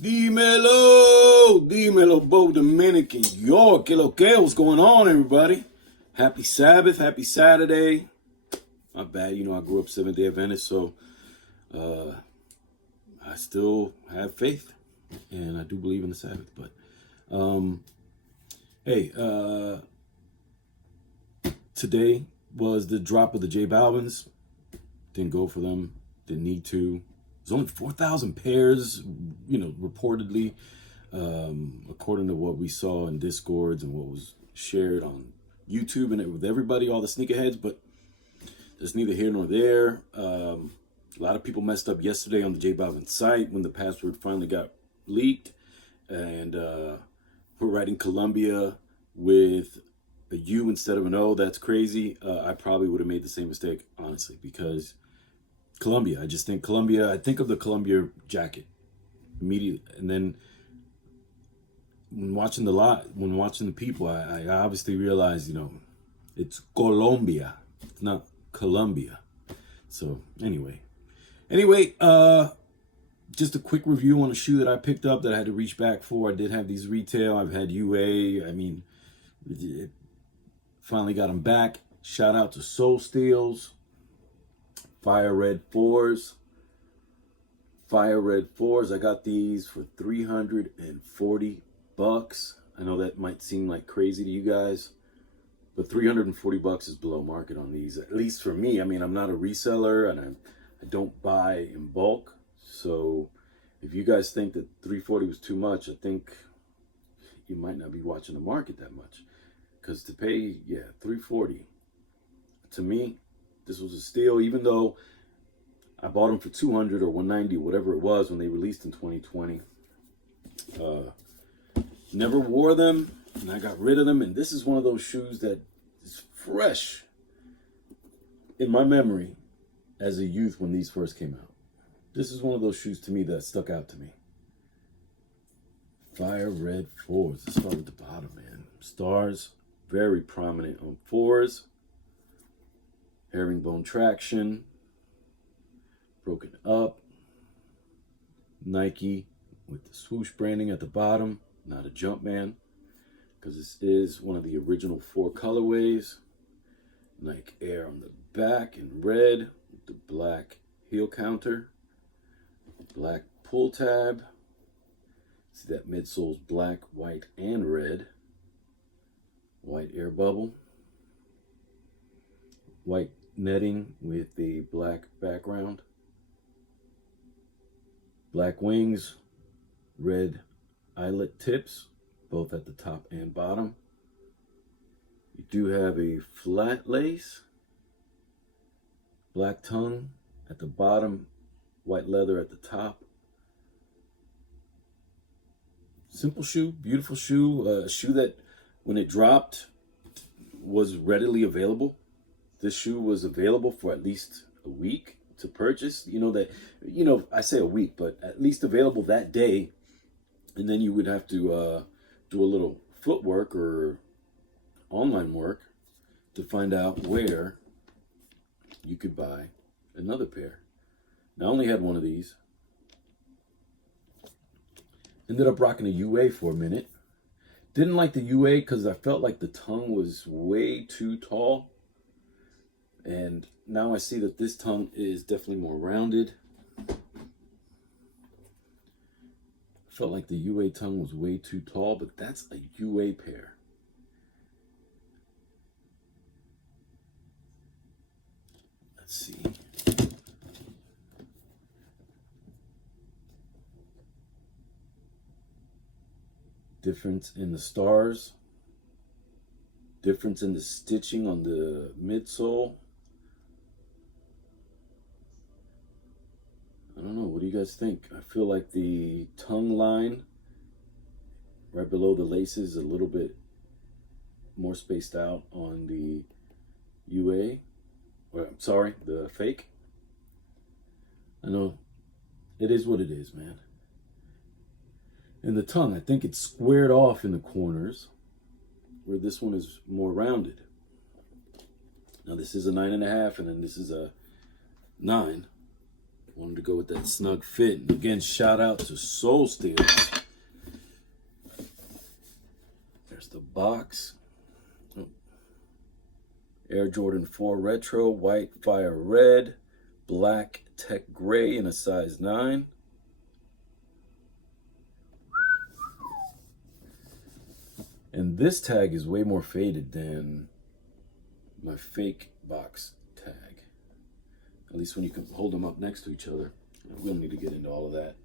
Dímelo, Bo Dominican York. What's going on, everybody? Happy Sabbath, happy Saturday. Not bad, I grew up Seventh-day Adventist, so I still have faith, and I do believe in the Sabbath. But today was the drop of the J Balvin's. Didn't go for them. Didn't need to. There's only 4,000 pairs, reportedly, according to what we saw in Discords and what was shared on YouTube and with everybody, all the sneakerheads. But there's neither here nor there. A lot of people messed up yesterday on the J Balvin site when the password finally got leaked, and we're writing Columbia with a U instead of an O. That's crazy. I probably would have made the same mistake, honestly, because Columbia. I just think Columbia. I think of the Columbia jacket immediately, and then when watching the people, I obviously realized, it's Colombia. It's not Columbia. So anyway, just a quick review on a shoe that I picked up that I had to reach back for. I did have these retail. I've had UA. It finally got them back. Shout out to Soul Steels. Fire Red 4s. I got these for $340. I know that might seem like crazy to you guys, but $340 is below market on these, at least for me. I'm not a reseller, and I don't buy in bulk. So if you guys think that $340 was too much, I think you might not be watching the market that much. Because to pay, $340, to me, this was a steal, even though I bought them for $200 or $190, whatever it was when they released in 2020. Never wore them, and I got rid of them. And this is one of those shoes that is fresh in my memory as a youth when these first came out. This is one of those shoes to me that stuck out to me. Fire Red 4s. Let's start with the bottom, man. Stars, very prominent on 4s. Herringbone traction, broken up. Nike with the swoosh branding at the bottom, not a Jumpman, because this is one of the original 4 colorways. Nike Air on the back in red with the black heel counter, black pull tab. See that midsole's black, white, and red. White air bubble. White netting with the black background. Black wings, red eyelet tips, both at the top and bottom. You do have a flat lace, black tongue at the bottom, white leather at the top. Simple shoe, beautiful shoe, a shoe that when it dropped was readily available. This shoe was available for at least a week to purchase. I say a week, but at least available that day. And then you would have to do a little footwork or online work to find out where you could buy another pair. Now, I only had one of these. Ended up rocking a UA for a minute. Didn't like the UA because I felt like the tongue was way too tall. And now I see that this tongue is definitely more rounded. Felt like the UA tongue was way too tall, but that's a UA pair. Let's see. Difference in the stars. Difference in the stitching on the midsole. I don't know. What do you guys think? I feel like the tongue line right below the laces is a little bit more spaced out on the UA. Or, I'm sorry, the fake. I know it is what it is, man. And the tongue, I think it's squared off in the corners, where this one is more rounded. Now this is a 9.5, and then this is a 9. Wanted to go with that snug fit. And again, shout out to Soul Steel. There's the box. Oh. Air Jordan 4 Retro, white fire red, black tech gray in a size 9. And this tag is way more faded than my fake box tag. At least when you can hold them up next to each other. We don't need to get into all of that.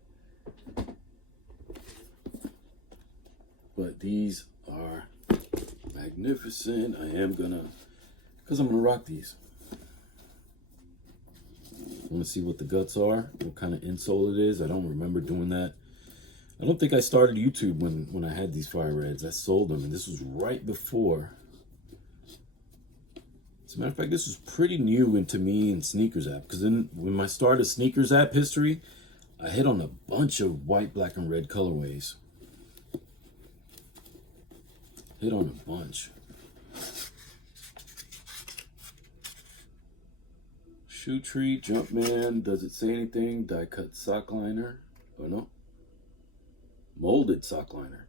But these are magnificent. I'm gonna rock these. I want to see what the guts are, what kind of insole it is. I don't remember doing that. I don't think I started YouTube when I had these fire reds. I sold them, and this was right before. As a matter of fact, this was pretty new into me and Sneakers app, because then when I started Sneakers app history, I hit on a bunch of white, black, and red colorways. Hit on a bunch. Shoe Tree, Jumpman, does it say anything? Die cut sock liner. Oh no. Molded sock liner.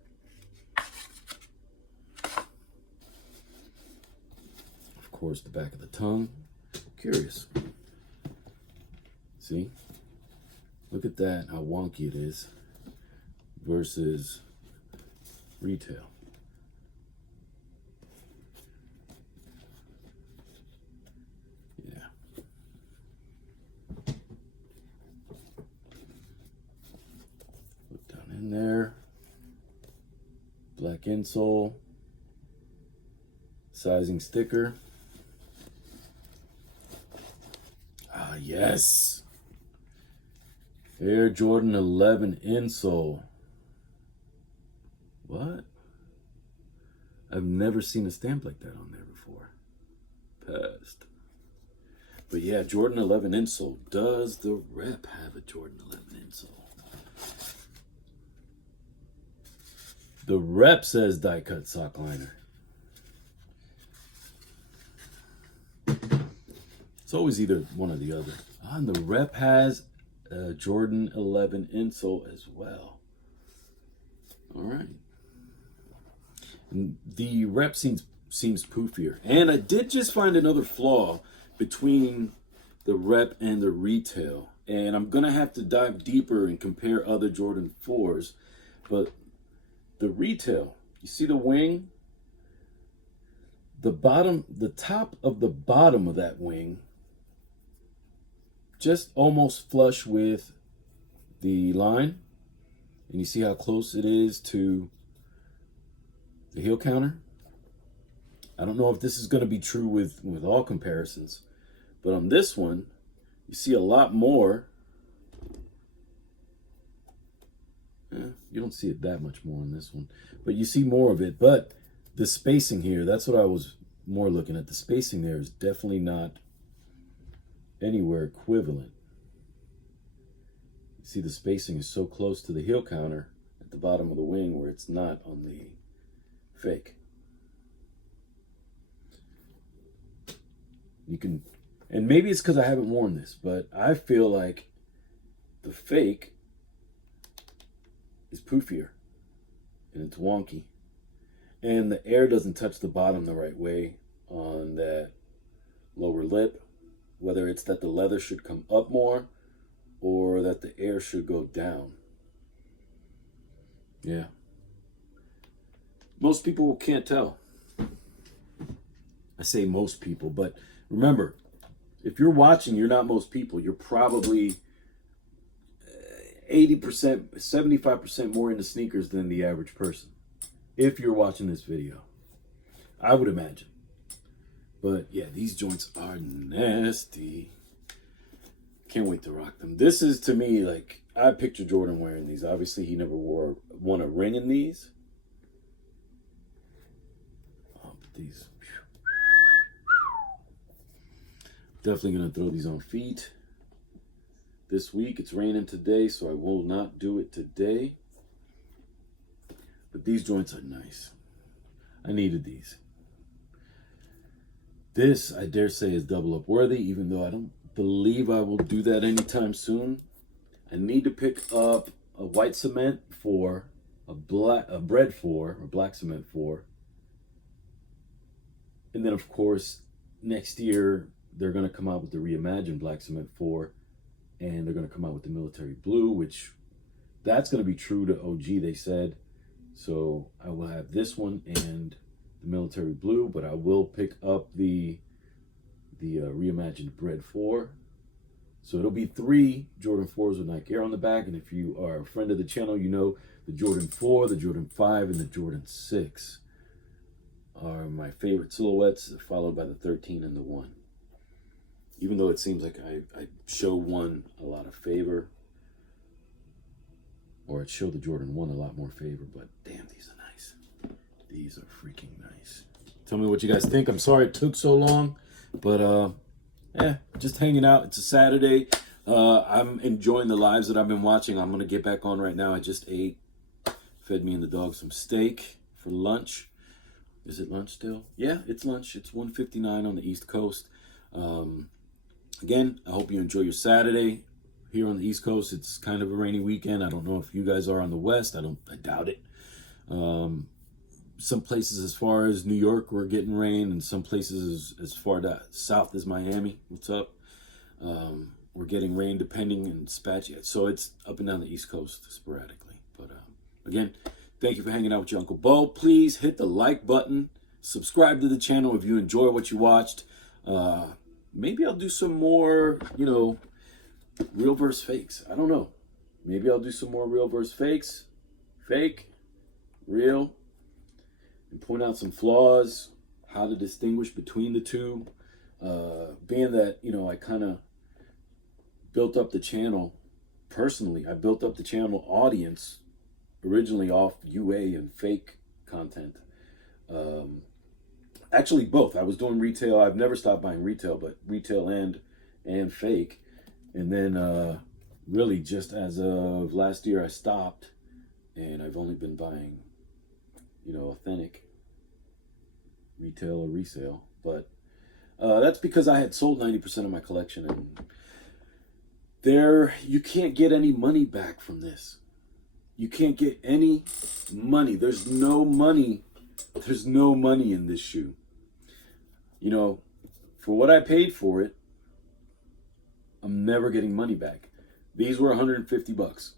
Of course, the back of the tongue. Curious. See? Look at that, how wonky it is versus retail. In there, black insole, sizing sticker. Ah, yes. Air Jordan 11 insole. What? I've never seen a stamp like that on there before. Passed. But yeah, Jordan 11 insole. Does the rep have a Jordan 11 insole? The rep says die cut sock liner. It's always either one or the other. And the rep has a Jordan 11 insole as well. All right. And the rep seems poofier. And I did just find another flaw between the rep and the retail. And I'm going to have to dive deeper and compare other Jordan 4s. But the retail, you see the wing? The top of the bottom of that wing, just almost flush with the line. And you see how close it is to the heel counter? I don't know if this is going to be true with all comparisons, but on this one, you see a lot more. You don't see it that much more on this one, but you see more of it. But the spacing here, that's what I was more looking at. The spacing there is definitely not anywhere equivalent. You see the spacing is so close to the heel counter at the bottom of the wing where it's not on the fake. You can, and maybe it's because I haven't worn this, but I feel like the fake is poofier and it's wonky, and the air doesn't touch the bottom the right way on that lower lip, whether it's that the leather should come up more or that the air should go down. Yeah, most people can't tell. I say most people, but remember, if you're watching, you're not most people. You're probably 80%, 75% more into sneakers than the average person. If you're watching this video, I would imagine. But yeah, these joints are nasty. Can't wait to rock them. This is, to me, like, I picture Jordan wearing these. Obviously, he never won a ring in these. Oh, but these. Definitely going to throw these on feet this week. It's raining today, so I will not do it today. But these joints are nice. I needed these. This, I dare say, is double up worthy, even though I don't believe I will do that anytime soon. I need to pick up a white cement 4, a bread 4, or black cement 4. And then, of course, next year, they're going to come out with the reimagined black cement 4. And they're going to come out with the military blue, which that's going to be true to OG, they said. So I will have this one and the military blue, but I will pick up the reimagined bread 4. So it'll be 3 Jordan 4s with Nike Air on the back. And if you are a friend of the channel, you know the Jordan 4, the Jordan 5, and the Jordan 6 are my favorite silhouettes, followed by the 13 and the 1. Even though it seems like I show 1 a lot of favor, or I'd show the Jordan 1 a lot more favor, but damn, these are nice. These are freaking nice. Tell me what you guys think. I'm sorry it took so long, but just hanging out. It's a Saturday. I'm enjoying the lives that I've been watching. I'm going to get back on right now. I just ate, fed me and the dog some steak for lunch. Is it lunch still? Yeah, it's lunch. It's 1:59 on the East Coast. Again, I hope you enjoy your Saturday. Here on the East Coast, it's kind of a rainy weekend. I don't know if you guys are on the West. I doubt it. Some places as far as New York, we're getting rain, and some places as far south as Miami. What's up? We're getting rain depending and spatchy. So it's up and down the East Coast sporadically. But again, thank you for hanging out with your Uncle Bo. Please hit the like button. Subscribe to the channel if you enjoy what you watched. Maybe I'll do some more, real versus fakes. I don't know. Maybe I'll do some more real versus fakes. Fake, real, and point out some flaws, how to distinguish between the two. Being that, I kind of built up the channel personally. I built up the channel audience originally off UA and fake content. Actually, both. I was doing retail. I've never stopped buying retail, but retail and fake. And then really just as of last year, I stopped. And I've only been buying, authentic retail or resale. But that's because I had sold 90% of my collection. And you can't get any money back from this. You can't get any money. There's no money. There's no money in this shoe. For what I paid for it, I'm never getting money back. These were $150.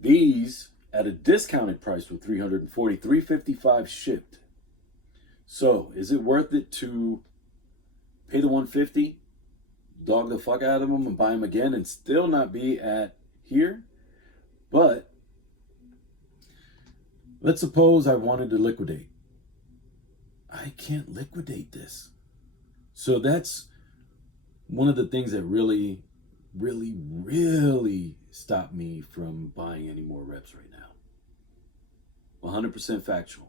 These at a discounted price were $340, $355 shipped. So is it worth it to pay the $150, dog the fuck out of them and buy them again and still not be at here? But let's suppose I wanted to liquidate. I can't liquidate this. So that's one of the things that really, really, really stopped me from buying any more reps right now. 100% factual.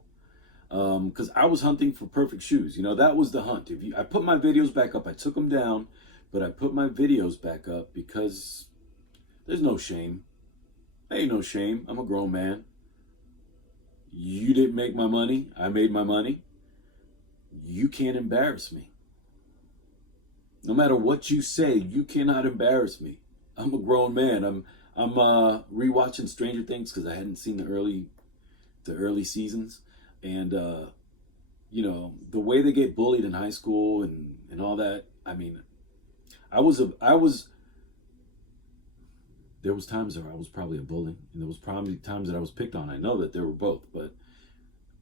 Because I was hunting for perfect shoes. That was the hunt. I put my videos back up. I took them down, but I put my videos back up because there's no shame. There ain't no shame. I'm a grown man. You didn't make my money. I made my money. You can't embarrass me. No matter what you say, you cannot embarrass me. I'm a grown man. I'm rewatching Stranger Things because I hadn't seen the early seasons, and the way they get bullied in high school and all that. I mean, there was times where I was probably a bully, and there was probably times that I was picked on. I know that there were both, but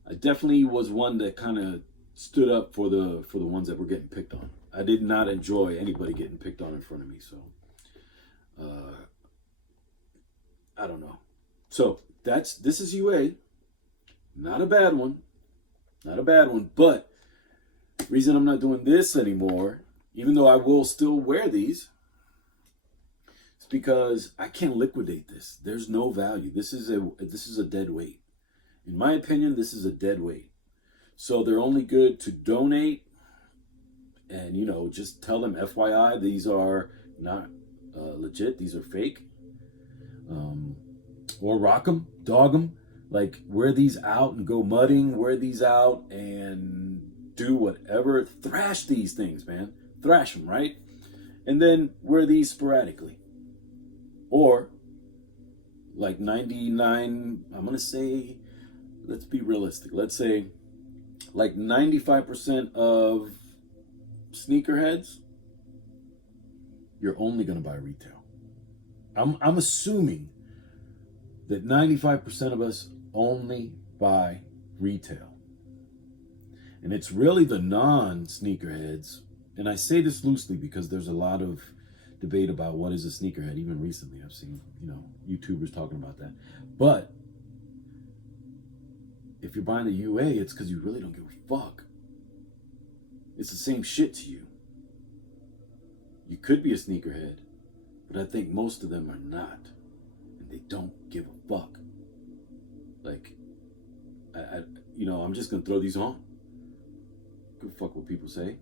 I definitely was one that kind of stood up for the ones that were getting picked on. I did not enjoy anybody getting picked on in front of me, so I don't know. So this is UA, not a bad one, but the reason I'm not doing this anymore, even though I will still wear these, is because I can't liquidate this. There's no value. This is a dead weight. In my opinion, this is a dead weight. So they're only good to donate and, just tell them, FYI, these are not legit. These are fake. Or rock them, dog them. Like, wear these out and go mudding. Wear these out and do whatever. Thrash these things, man. Thrash them, right? and then wear these sporadically. Or like 99, I'm going to say, let's be realistic. Let's say like 95% of sneakerheads, you're only going to buy retail. I'm assuming that 95% of us only buy retail. And it's really the non-sneakerheads, and I say this loosely because there's a lot of debate about what is a sneakerhead. Even recently I've seen, YouTubers talking about that. But if you're buying the UA, it's because you really don't give a fuck. It's the same shit to you. You could be a sneakerhead, but I think most of them are not. And they don't give a fuck. Like, I'm just going to throw these on. Give a fuck what people say.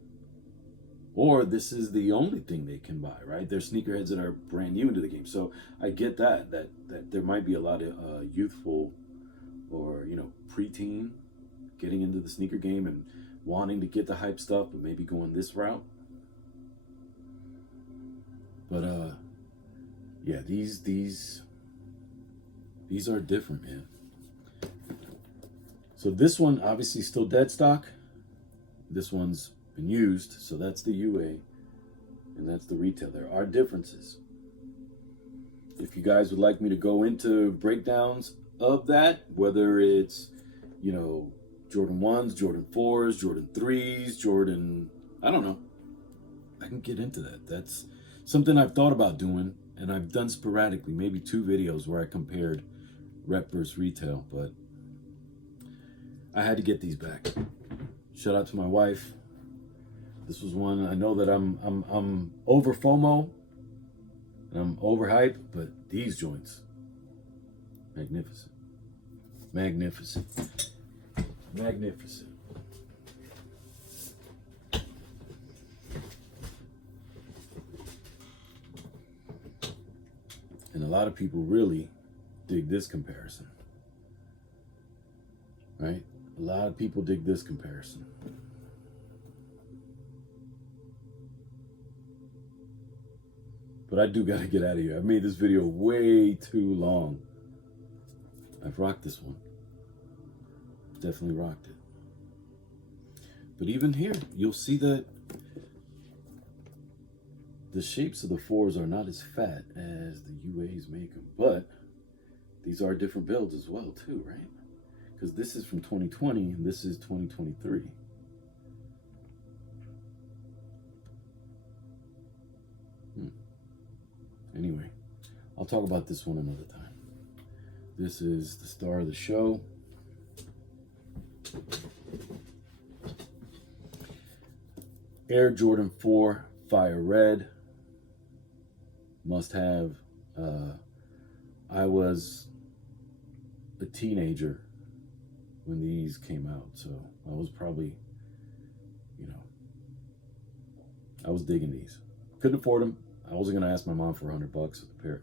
Or this is the only thing they can buy, right? They're sneakerheads that are brand new into the game. So I get that there might be a lot of youthful or, preteen getting into the sneaker game and wanting to get the hype stuff, but maybe going this route. But yeah, these are different, man. So this one obviously still dead stock. This one's been used, so that's the UA, and that's the retail. There are differences. If you guys would like me to go into breakdowns of that, whether it's, Jordan 1s, Jordan 4s, Jordan 3s, Jordan, I don't know. I can get into that. That's something I've thought about doing, and I've done sporadically, maybe 2 videos where I compared rep versus retail, but I had to get these back. Shout out to my wife. This was one. I know that I'm over FOMO and I'm overhyped, but these joints, magnificent, magnificent, magnificent. And a lot of people really dig this comparison, right? A lot of people dig this comparison. But I do gotta get out of here. I've made this video way too long. I've rocked this one. Definitely rocked it. But even here, you'll see that the shapes of the 4s are not as fat as the UAs make them. But these are different builds as well too, right? Because this is from 2020 and this is 2023. Anyway, I'll talk about this one another time. This is the star of the show. Air Jordan 4 Fire Red. Must have. I was a teenager when these came out, so I was probably, I was digging these. Couldn't afford them. I wasn't gonna ask my mom for $100 a pair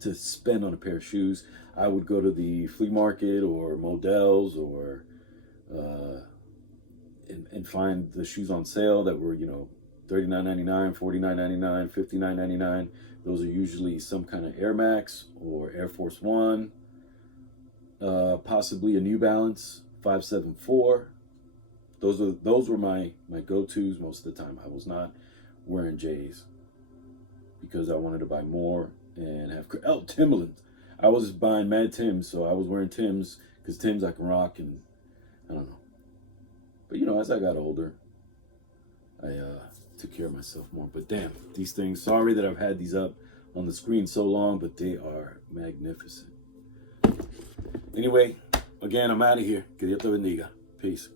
to spend on a pair of shoes. I would go to the flea market or Modell's or and find the shoes on sale that were $39.99, $49.99, $59.99. Those are usually some kind of Air Max or Air Force One, possibly a New Balance 574. Those were my go-tos most of the time. I was not wearing J's because I wanted to buy more and have Timberlands. I was buying mad Tims, so I was wearing Tims because Tims I can rock, and I don't know. But as I got older, I took care of myself more. But damn, these things, sorry that I've had these up on the screen so long, but they are magnificent. Anyway, again, I'm out of here. Que Dios te bendiga. Peace.